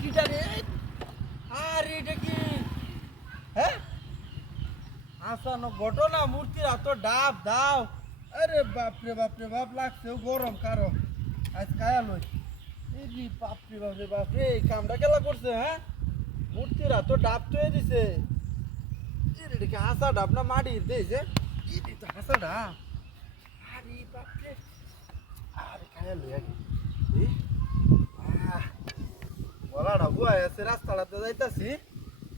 কিটা রে? আরে এটা কি? হ্যাঁ, আসানো ঘটনা মূর্তির এত ডাব দাও। আরে বাপরে বাপরে বাপ, লাগছে গরম কারো। আজ কায়া লই। এই বাপরে বাপরে বাপরে, এই কামটা কেলা করছে? হ্যাঁ, মূর্তির এত ডাব তো দিছে। এটা কি হাসা ডাব না মাটির দিয়েছে? এই তো হাসা ডাব। আরে বাপরে, আরে কায়া লই আগে। এই, আহ, গলাটা বুয়া আছে, রাস্তাটাতে যাইতাছি।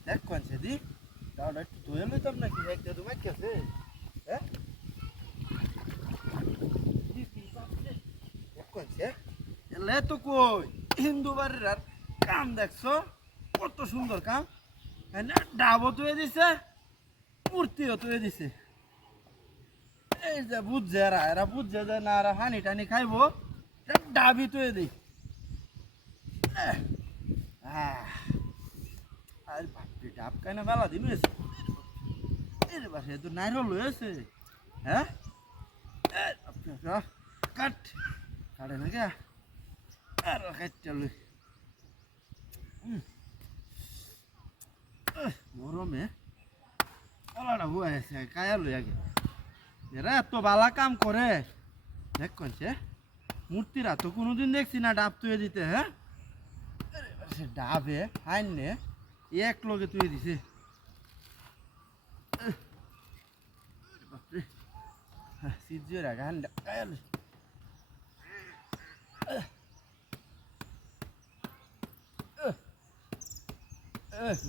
দেখ কোনছে দি, দাওটা একটু ধুয়ে লইতাম নাকি? একটা তোমার কাছে হ্যাঁ, কোনছে এলে তো কই হিন্দু বাড়ির আর কাম দেখছো? কত সুন্দর কাম। ডাবও তুই দিছে, মূর্তিও তুই দিছে। এই যে বুঝছে এরা বুঝছে যে না, এরা হানি টানি খাইবো, ডাবি তুই দিই। আর বাপরে, ডাব কাইনা বেলা দিন হয়েছে। এর বাসে তো নাইরল হয়েছে। হ্যাঁ, কাট কাটে না কে? আর কাটটা লই গরমে কলাটা হুয়া আছে, কায়া লই আগে। এরা এত বালা কাম করে, দেখ কইছে মূর্তিরা তো কোনোদিন দেখছি না ডাব তুই দিতে। হ্যাঁ, সে ডাবে হাইনে এক লগে তুই দিছে। বাপরে, সিজিয়ে রাখা হান্ডা কায়া লই।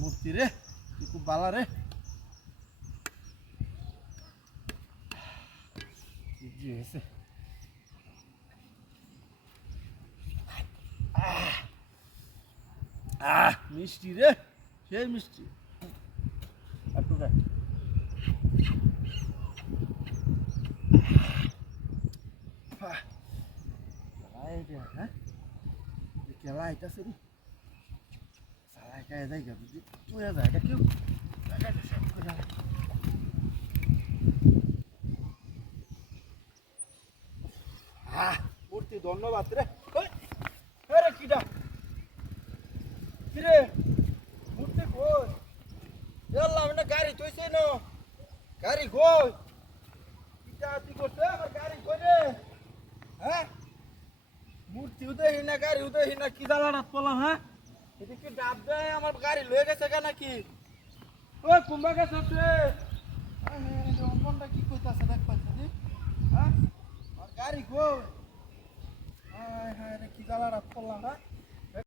মূর্তি রে, তুই খুব বালা রে। সিজিয়ে হয়েছে। মিষ্টি রে, সেই মিষ্টি। একটু দেখ, হ্যাঁ কেলা আইতাছে রে। সারা গায়ে যাই গা বুঝি, তুই জায়গা কেউ মূর্তি ধন্যবাদ রে। রে কিটা কিরে, মূর্তি কই? এলাম না গাড়ি তুইছে না, গাড়ি কই? কিটা তুই করছে আমার গাড়ি কই রে? হ্যাঁ, মূর্তি উদয় না, গাড়ি উদয় না, কি জ্বালানাত পড়লাম? হ্যাঁ, এটা কি ডাব দেয় আমার গাড়ি লয়ে গেছে গা নাকি? ও কুম্ভা গেছে তুই? মনটা কি কইতাছে দেখ পাচ্ছি। হ্যাঁ, আর গাড়ি কই? হায় হায় রে, কি জ্বালানাত পড়লাম? হ্যাঁ,